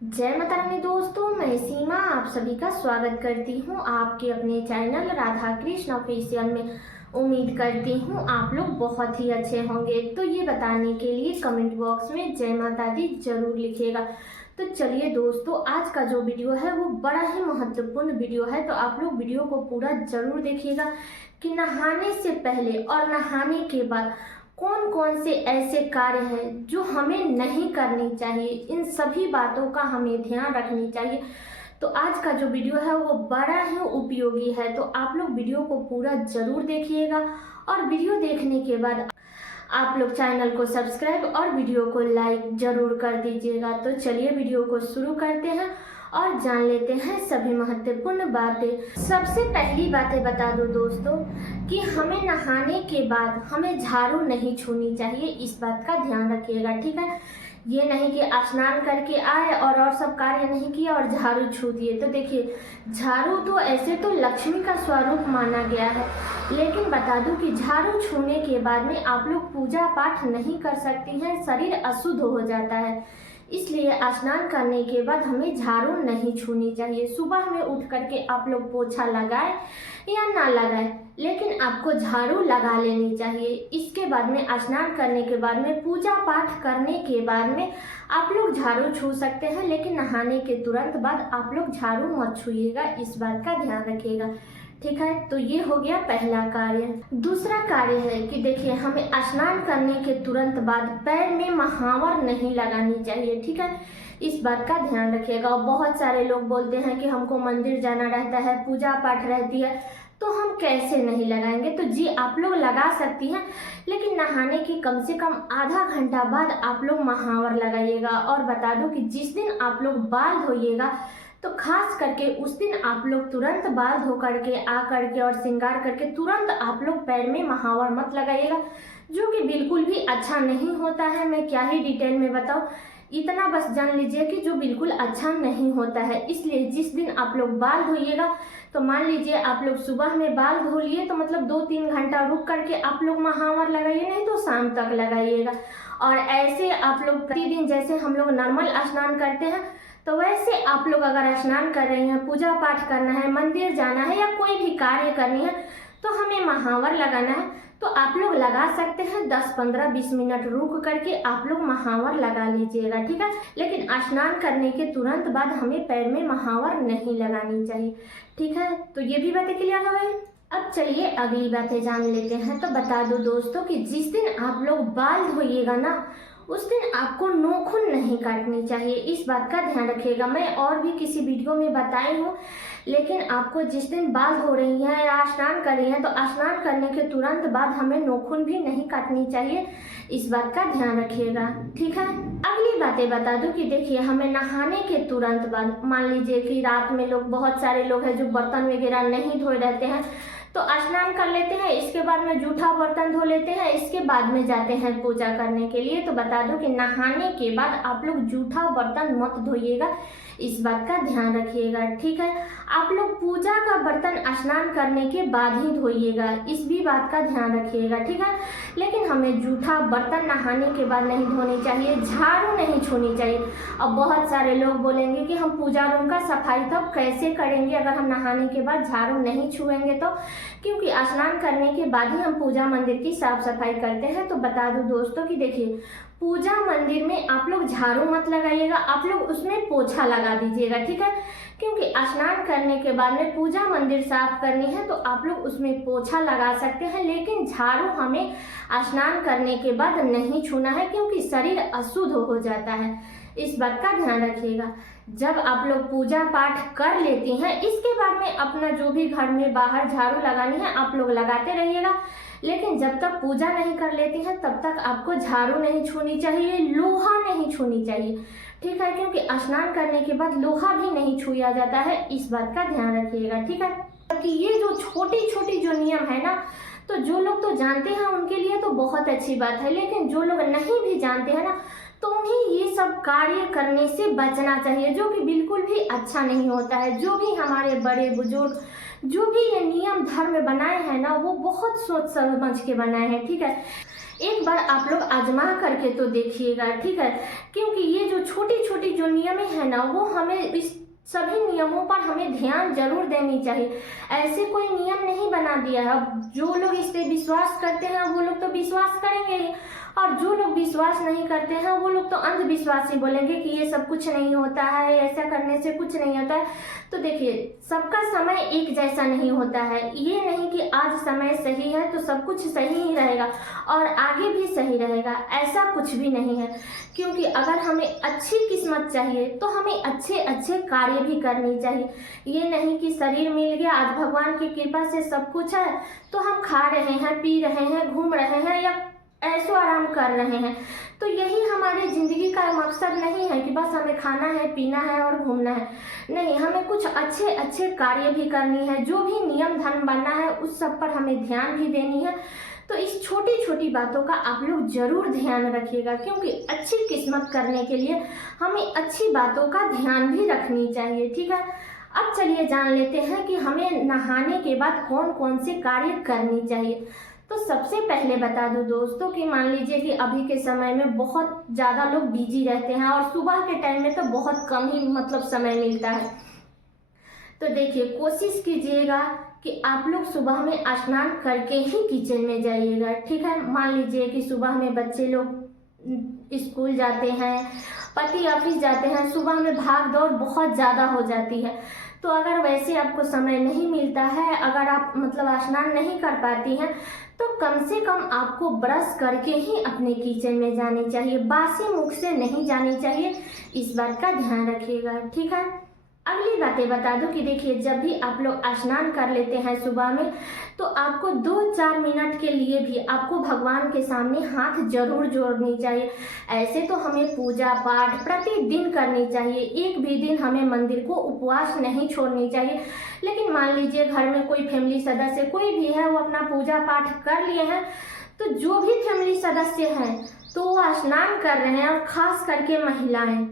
जय माता रानी दोस्तों, मैं सीमा आप सभी का स्वागत करती हूँ आपके अपने चैनल राधा कृष्ण ऑफिशियल में। उम्मीद करती हूँ आप लोग बहुत ही अच्छे होंगे। तो ये बताने के लिए कमेंट बॉक्स में जय माता दी जरूर लिखिएगा। तो चलिए दोस्तों, आज का जो वीडियो है वो बड़ा ही महत्वपूर्ण वीडियो है, तो आप लोग वीडियो को पूरा जरूर देखिएगा कि नहाने से पहले और नहाने के बाद कौन कौन से ऐसे कार्य हैं जो हमें नहीं करनी चाहिए। इन सभी बातों का हमें ध्यान रखनी चाहिए। तो आज का जो वीडियो है वो बड़ा ही उपयोगी है, तो आप लोग वीडियो को पूरा जरूर देखिएगा। और वीडियो देखने के बाद आप लोग चैनल को सब्सक्राइब और वीडियो को लाइक जरूर कर दीजिएगा। तो चलिए वीडियो को शुरू करते हैं और जान लेते हैं सभी महत्वपूर्ण बातें। सबसे पहली बातें बता दो दोस्तों कि हमें नहाने के बाद हमें झाड़ू नहीं छूनी चाहिए। इस बात का ध्यान रखिएगा, ठीक है। ये नहीं कि स्नान करके आए और सब कार्य नहीं किया और झाड़ू छू दिए। तो देखिए, झाड़ू तो ऐसे तो लक्ष्मी का स्वरूप माना गया है, लेकिन बता दूं कि झाड़ू छूने के बाद में आप लोग पूजा पाठ नहीं कर सकती हैं, शरीर अशुद्ध हो जाता है। इसलिए स्नान करने के बाद हमें झाड़ू नहीं छूनी चाहिए। सुबह में उठ करके आप लोग पोछा लगाए या ना लगाए, लेकिन आपको झाड़ू लगा लेनी चाहिए। इसके बाद में स्नान करने के बाद में पूजा पाठ करने के बाद में आप लोग झाड़ू छू सकते हैं, लेकिन नहाने के तुरंत बाद आप लोग झाड़ू मत छूइएगा। इस बात का ध्यान रखिएगा, ठीक है। तो ये हो गया पहला कार्य। दूसरा कार्य है कि देखिए, हमें स्नान करने के तुरंत बाद पैर में महावर नहीं लगानी चाहिए, ठीक है। इस बात का ध्यान रखिएगा। और बहुत सारे लोग बोलते हैं कि हमको मंदिर जाना रहता है, पूजा पाठ रहती है, तो हम कैसे नहीं लगाएंगे। तो जी, आप लोग लगा सकती हैं, लेकिन नहाने के कम से कम आधा घंटा बाद आप लोग महावर लगाइएगा। और बता दूं कि जिस दिन आप लोग बाल धोइएगा तो खास करके उस दिन आप लोग तुरंत बाल धो करके आ करके और श्रृंगार करके तुरंत आप लोग पैर में महावर मत लगाइएगा, जो कि बिल्कुल भी अच्छा नहीं होता है। मैं क्या ही डिटेल में बताऊं, इतना बस जान लीजिए कि जो बिल्कुल अच्छा नहीं होता है। इसलिए जिस दिन आप लोग बाल धोइएगा, तो मान लीजिए आप लोग सुबह में बाल धो लिए, तो मतलब 2-3 घंटा रुक करके आप लोग महावर लगाइए, नहीं तो शाम तक लगाइएगा। और ऐसे आप लोग प्रतिदिन जैसे हम लोग नॉर्मल स्नान करते हैं, तो वैसे आप लोग अगर स्नान कर रही हैं, पूजा पाठ करना है, मंदिर जाना है या कोई भी कार्य करनी है, तो हमें महावर लगाना है। तो आप लोग लगा सकते हैं, 10, 15, 20 मिनट रुक करके आप लोग महावर लगा लीजिएगा, ठीक है। लेकिन स्नान करने के तुरंत बाद हमें पैर में महावर नहीं लगानी चाहिए, ठीक है। तो ये भी बातें क्लियर हो गई। अब चलिए अगली बातें जान लेते हैं। तो बता दो दोस्तों कि जिस दिन आप लोग बाल धोइएगा ना, उस दिन आपको नाखून नहीं काटनी चाहिए। इस बात का ध्यान रखिएगा। मैं और भी किसी वीडियो में बताई हूँ, लेकिन आपको जिस दिन बाल धो रही हैं या स्नान कर रही हैं, तो स्नान करने के तुरंत बाद हमें नाखून भी नहीं काटनी चाहिए। इस बात का ध्यान रखिएगा, ठीक है। अगली बातें बता दूं कि देखिए, हमें नहाने के तुरंत बाद, मान लीजिए कि रात में लोग, बहुत सारे लोग हैं जो बर्तन वगैरह नहीं धोए रहते हैं, तो स्नान कर लेते हैं, इसके बाद में जूठा बर्तन धो लेते हैं, इसके बाद में जाते हैं पूजा करने के लिए। तो बता दो कि नहाने के बाद आप लोग जूठा बर्तन मत धोइएगा। इस बात का ध्यान रखिएगा, ठीक है। आप लोग पूजा का बर्तन स्नान करने के बाद ही धोइएगा, इस भी बात का ध्यान रखिएगा, ठीक है। लेकिन हमें जूठा बर्तन नहाने के बाद नहीं धोनी चाहिए, झाड़ू नहीं छूनी चाहिए। अब बहुत सारे लोग बोलेंगे कि हम पूजा रूम का सफाई तब कैसे करेंगे अगर हम नहाने के बाद झाड़ू नहीं छुएंगे तो, क्योंकि स्नान करने के बाद ही हम पूजा मंदिर की साफ सफाई करते हैं। तो बता दूं दोस्तों कि देखिए, पूजा मंदिर में आप लोग झाड़ू मत लगाइएगा, आप लोग उसमें पोछा लगा दीजिएगा, ठीक है। क्योंकि स्नान करने के बाद में पूजा मंदिर साफ करनी है, तो आप लोग उसमें पोछा लगा सकते हैं, लेकिन झाड़ू हमें स्नान करने के बाद नहीं छूना है, क्योंकि शरीर अशुद्ध हो जाता है। इस बात का ध्यान रखिएगा। जब आप लोग पूजा पाठ कर लेती हैं, इसके बाद में अपना जो भी घर में बाहर झाड़ू लगानी है आप लोग लगाते रहिएगा, लेकिन जब तक पूजा नहीं कर लेती हैं तब तक आपको झाड़ू नहीं छूनी चाहिए, लोहा नहीं छूनी चाहिए, ठीक है। क्योंकि स्नान करने के बाद लोहा भी नहीं छुआ जाता है। इस बात का ध्यान रखिएगा, ठीक है। कि ये जो छोटी छोटी जो नियम है ना, तो जो लोग तो जानते हैं उनके लिए तो बहुत अच्छी बात है, लेकिन जो लोग नहीं भी जानते हैं ना, तो उन्हें ये सब कार्य करने से बचना चाहिए, जो कि बिल्कुल भी अच्छा नहीं होता है। जो भी हमारे बड़े बुजुर्ग जो भी ये नियम धर्म बनाए हैं ना, वो बहुत सोच समझ के बनाए हैं, ठीक है। एक बार आप लोग आजमा करके तो देखिएगा, ठीक है। क्योंकि ये जो छोटी छोटी जो नियम है ना, वो हमें इस सभी नियमों पर हमें ध्यान जरूर देनी चाहिए। ऐसे कोई नियम नहीं बना दिया है। अब जो लोग इस पे विश्वास करते हैं वो लोग तो विश्वास करेंगे ही, और जो लोग विश्वास नहीं करते हैं वो लोग तो अंधविश्वासी बोलेंगे कि ये सब कुछ नहीं होता है, ऐसा करने से कुछ नहीं होता है। तो देखिए, सबका समय एक जैसा नहीं होता है। ये नहीं कि आज समय सही है तो सब कुछ सही ही रहेगा और आगे भी सही रहेगा, ऐसा कुछ भी नहीं है। क्योंकि अगर हमें अच्छी किस्मत चाहिए तो हमें अच्छे अच्छे कार्य भी करनी चाहिए। ये नहीं कि शरीर मिल गया, आज भगवान की कृपा से सब कुछ है तो हम खा रहे हैं, पी रहे हैं, घूम रहे हैं या ऐसो आराम कर रहे हैं। तो यही हमारी जिंदगी का मकसद नहीं है कि बस हमें खाना है, पीना है और घूमना है। नहीं, हमें कुछ अच्छे अच्छे कार्य भी करनी है। जो भी नियम धर्म बनना है उस सब पर हमें ध्यान भी देनी है। तो इस छोटी छोटी बातों का आप लोग जरूर ध्यान रखिएगा, क्योंकि अच्छी किस्मत करने के लिए हमें अच्छी बातों का ध्यान भी रखनी चाहिए, ठीक है। अब चलिए जान लेते हैं कि हमें नहाने के बाद कौन कौन से कार्य करनी चाहिए। तो सबसे पहले बता दूं दोस्तों कि मान लीजिए कि अभी के समय में बहुत ज़्यादा लोग बिजी रहते हैं और सुबह के टाइम में तो बहुत कम ही मतलब समय मिलता है। तो देखिए, कोशिश कीजिएगा कि आप लोग सुबह में स्नान करके ही किचन में जाइएगा, ठीक है। मान लीजिए कि सुबह में बच्चे लोग स्कूल जाते हैं, पति ऑफिस जाते हैं, सुबह में भाग दौड़ बहुत ज़्यादा हो जाती है। तो अगर वैसे आपको समय नहीं मिलता है, अगर आप मतलब स्नान नहीं कर पाती हैं, तो कम से कम आपको ब्रश करके ही अपने किचन में जानी चाहिए, बासी मुख से नहीं जानी चाहिए। इस बात का ध्यान रखिएगा, ठीक है। अगली बातें बता दूं कि देखिए, जब भी आप लोग स्नान कर लेते हैं सुबह में, तो आपको 2-4 मिनट के लिए भी आपको भगवान के सामने हाथ जरूर जोड़नी चाहिए। ऐसे तो हमें पूजा पाठ प्रतिदिन करनी चाहिए, एक भी दिन हमें मंदिर को उपवास नहीं छोड़नी चाहिए। लेकिन मान लीजिए घर में कोई फैमिली सदस्य कोई भी है, वो अपना पूजा पाठ कर लिए हैं, तो जो भी फैमिली सदस्य हैं तो वो स्नान कर रहे हैं, और खास करके महिलाएं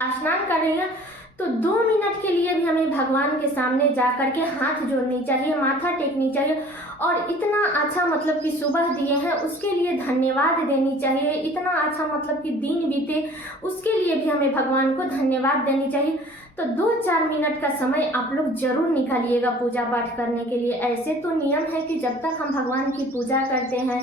स्नान कर रही हैं, तो 2 मिनट के लिए भी हमें भगवान के सामने जा करके हाथ जोड़नी चाहिए, माथा टेकनी चाहिए, और इतना अच्छा मतलब कि सुबह दिए हैं उसके लिए धन्यवाद देनी चाहिए। इतना अच्छा मतलब कि दिन बीते उसके लिए भी हमें भगवान को धन्यवाद देनी चाहिए। तो 2-4 मिनट का समय आप लोग जरूर निकालिएगा पूजा पाठ करने के लिए। ऐसे तो नियम है कि जब तक हम भगवान की पूजा करते हैं,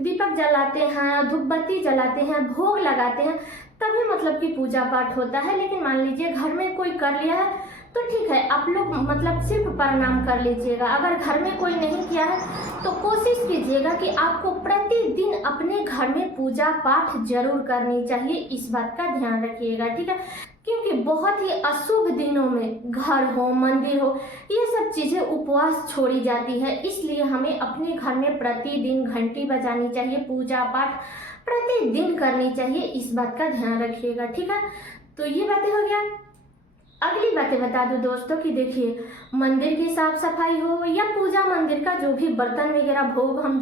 दीपक जलाते हैं, धूप बत्ती जलाते हैं, भोग लगाते हैं, तभी मतलब कि पूजा पाठ होता है। लेकिन मान लीजिए घर में कोई कर लिया है तो ठीक है, आप लोग मतलब सिर्फ प्रणाम कर लीजिएगा। अगर घर में कोई नहीं किया है तो कोशिश कीजिएगा कि आपको प्रतिदिन अपने घर में पूजा पाठ जरूर करनी चाहिए। इस बात का ध्यान रखिएगा, ठीक है। क्योंकि बहुत ही अशुभ दिनों में घर हो, मंदिर हो, ये सब चीज़ें उपवास छोड़ी जाती है। इसलिए हमें अपने घर में प्रतिदिन घंटी बजानी चाहिए, पूजा पाठ प्रतिदिन करनी चाहिए। इस बात का ध्यान रखिएगा, ठीक है। तो ये बातें हो गया। अगली बातें बता दूं दोस्तों कि देखिए, मंदिर की साफ सफाई हो या पूजा मंदिर का जो भी बर्तन वगैरह भोग हम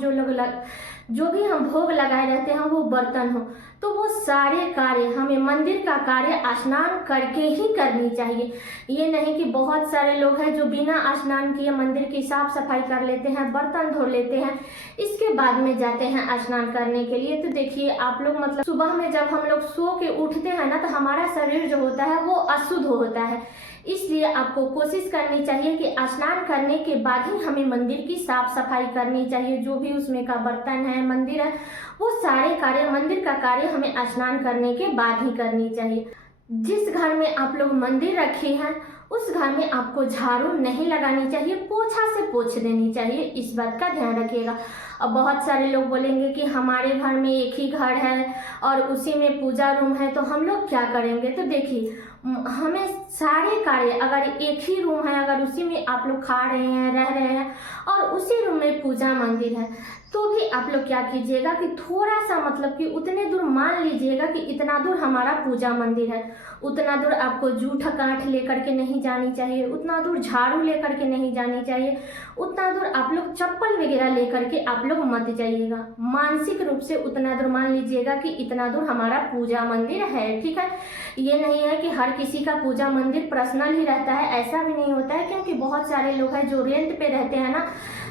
जो भी हम भोग लगाए रहते हैं वो बर्तन हो, तो वो सारे कार्य हमें मंदिर का कार्य स्नान करके ही करनी चाहिए। ये नहीं कि बहुत सारे लोग हैं जो बिना स्नान किए मंदिर की साफ सफाई कर लेते हैं, बर्तन धो लेते हैं, इसके बाद में जाते हैं स्नान करने के लिए। तो देखिए, आप लोग मतलब सुबह में जब हम लोग सो के उठते हैं ना, तो हमारा शरीर जो होता है वो अशुद्ध होता है। इसलिए आपको कोशिश करनी चाहिए कि स्नान करने के बाद ही हमें मंदिर की साफ सफाई करनी चाहिए। जो भी उसमें का बर्तन है, मंदिर है, वो सारे कार्य, मंदिर का कार्य हमें स्नान करने के बाद ही करनी चाहिए। जिस घर में आप लोग मंदिर रखे हैं उस घर में आपको झाड़ू नहीं लगानी चाहिए, पोछा से पोछ देनी चाहिए। इस बात का ध्यान रखिएगा। अब बहुत सारे लोग बोलेंगे कि हमारे घर में एक ही घर है और उसी में पूजा रूम है, तो हम लोग क्या करेंगे। तो देखिए, हमें सारे कार्य, अगर एक ही रूम है, अगर उसी में आप लोग खा रहे हैं, रह रहे हैं, और उसी रूम में पूजा मंदिर है, तो भी आप लोग क्या कीजिएगा कि थोड़ा सा मतलब कि उतने दूर मान लीजिएगा कि इतना दूर हमारा पूजा मंदिर है, उतना दूर आपको जूठ काठ लेकर के नहीं जानी चाहिए, उतना दूर झाड़ू लेकर के नहीं जानी चाहिए, उतना दूर आप लोग चप्पल वगैरह लेकर के आप लोग मत जाइएगा। मानसिक रूप से उतना दूर मान लीजिएगा कि इतना दूर हमारा पूजा मंदिर है, ठीक है। ये नहीं है कि हर किसी का पूजा मंदिर पर्सनल ही रहता है, ऐसा भी नहीं होता है। क्योंकि बहुत सारे लोग हैं जो रेंट पे रहते हैं ना,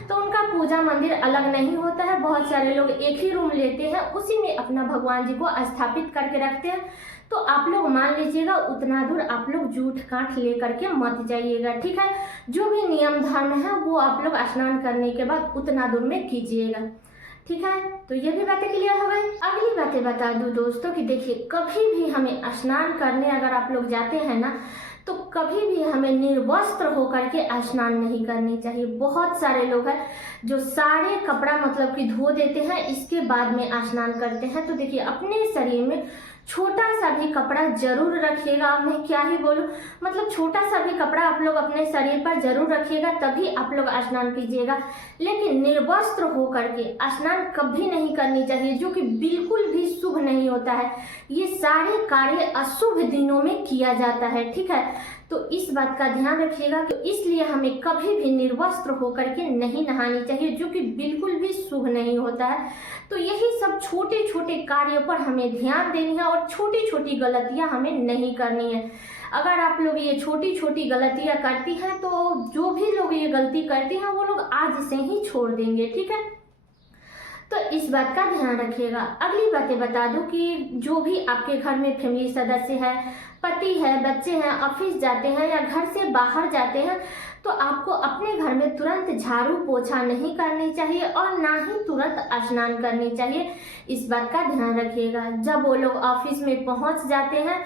तो उनका पूजा मंदिर अलग नहीं होता है, बहुत सारे लोग एक ही रूम लेते हैं, उसी में अपना भगवान जी को स्थापित करके रखते हैं। तो आप लोग मान लीजिएगा उतना दूर आप लोग जूठ काठ लेकर के मत जाइएगा, ठीक है। जो भी नियम धर्म है वो आप लोग स्नान करने के बाद उतना दूर में कीजिएगा, ठीक है। तो ये भी बातें क्लियर हो गई। अगली बातें बता दूं दोस्तों कि देखिए, कभी भी हमें स्नान करने अगर आप लोग जाते हैं ना, तो कभी भी हमें निर्वस्त्र होकर के स्नान नहीं करनी चाहिए। बहुत सारे लोग हैं जो सारे कपड़ा मतलब कि धो देते हैं, इसके बाद में स्नान करते हैं। तो देखिए, अपने शरीर में छोटा सा भी कपड़ा जरूर रखिएगा। अब मैं क्या ही बोलूं, मतलब छोटा सा भी कपड़ा आप लोग अपने शरीर पर जरूर रखिएगा, तभी आप लोग स्नान कीजिएगा। लेकिन निर्वस्त्र होकर के स्नान कभी नहीं करनी चाहिए, जो कि बिल्कुल भी शुभ नहीं होता है। ये सारे कार्य अशुभ दिनों में किया जाता है, ठीक है। तो इस बात का ध्यान रखिएगा। तो इसलिए हमें कभी भी निर्वस्त्र होकर के नहीं नहानी चाहिए, जो कि बिल्कुल भी शुभ नहीं होता है। तो यही सब छोटे छोटे कार्यों पर हमें ध्यान देनी है और छोटी छोटी गलतियां हमें नहीं करनी है। अगर आप लोग ये छोटी छोटी गलतियां करती हैं, तो जो भी लोग ये गलती करती हैं वो लोग आज से ही छोड़ देंगे, ठीक है। तो इस बात का ध्यान रखिएगा। अगली बातें बता दूं कि जो भी आपके घर में फैमिली सदस्य है, पति है, बच्चे हैं, ऑफिस जाते हैं या घर से बाहर जाते हैं, तो आपको अपने घर में तुरंत झाड़ू पोछा नहीं करनी चाहिए और ना ही तुरंत स्नान करनी चाहिए। इस बात का ध्यान रखिएगा। जब वो लोग ऑफिस में पहुंच जाते हैं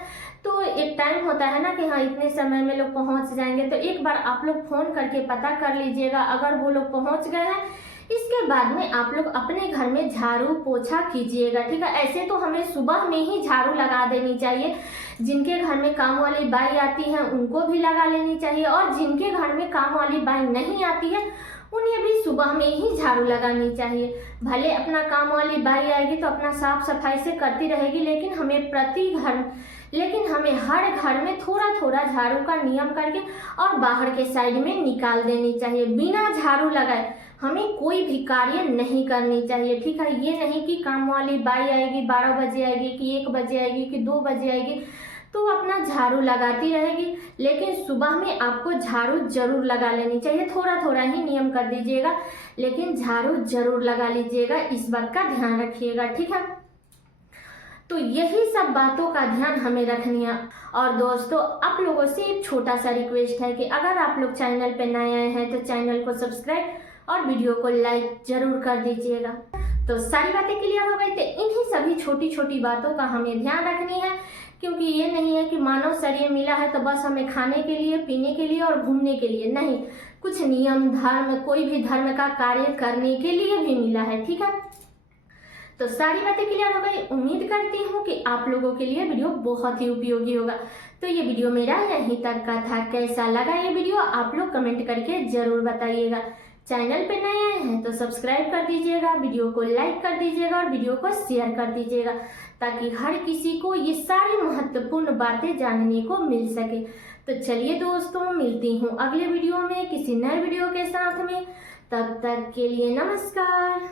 तो एक टाइम होता है ना कि हाँ इतने समय में लोग पहुंच जाएंगे, तो एक बार आप लोग फोन करके पता कर लीजिएगा। अगर वो लोग पहुंच गए हैं, इसके बाद में आप लोग अपने घर में झाड़ू पोछा कीजिएगा, ठीक है। ऐसे तो हमें सुबह में ही झाड़ू लगा देनी चाहिए। जिनके घर में काम वाली बाई आती है उनको भी लगा लेनी चाहिए, और जिनके घर में काम वाली बाई नहीं आती है उन्हें भी सुबह में ही झाड़ू लगानी चाहिए। भले अपना काम वाली बाई आएगी तो अपना साफ सफाई से करती रहेगी, लेकिन हमें हर घर में थोड़ा थोड़ा झाड़ू का नियम करके और बाहर के साइड में निकाल देनी चाहिए। बिना झाड़ू लगाए हमें कोई भी कार्य नहीं करनी चाहिए, ठीक है। ये नहीं कि काम वाली बाई आएगी 12 बजे आएगी कि 1 बजे आएगी कि 2 बजे आएगी तो अपना झाड़ू लगाती रहेगी, लेकिन सुबह में आपको झाड़ू जरूर लगा लेनी चाहिए। थोड़ा थोड़ा ही नियम कर दीजिएगा, लेकिन झाड़ू जरूर लगा लीजिएगा। इस बात का ध्यान रखिएगा, ठीक है। तो यही सब बातों का ध्यान हमें रखनी है। और दोस्तों, आप लोगों से एक छोटा सा रिक्वेस्ट है कि अगर आप लोग चैनल पे नए आए हैं तो चैनल को सब्सक्राइब और वीडियो को लाइक जरूर कर दीजिएगा। तो सारी बातें क्लियर हो गई। तो इन्हीं सभी छोटी छोटी बातों का हमें ध्यान रखनी है, क्योंकि ये नहीं है कि मानव शरीर मिला है तो बस हमें खाने के लिए, पीने के लिए और घूमने के लिए नहीं, कुछ नियम धर्म, कोई भी धर्म का कार्य करने के लिए भी मिला है, ठीक है। तो सारी बातें क्लियर हो गई। उम्मीद करती हूँ कि आप लोगों के लिए वीडियो बहुत ही उपयोगी होगा। तो ये वीडियो मेरा यहीं तक का था। कैसा लगा ये वीडियो आप लोग कमेंट करके जरूर बताइएगा। चैनल पे नए आए हैं तो सब्सक्राइब कर दीजिएगा, वीडियो को लाइक कर दीजिएगा और वीडियो को शेयर कर दीजिएगा, ताकि हर किसी को ये सारी महत्वपूर्ण बातें जानने को मिल सके। तो चलिए दोस्तों, मिलती हूँ अगले वीडियो में किसी नए वीडियो के साथ में। तब तक के लिए नमस्कार।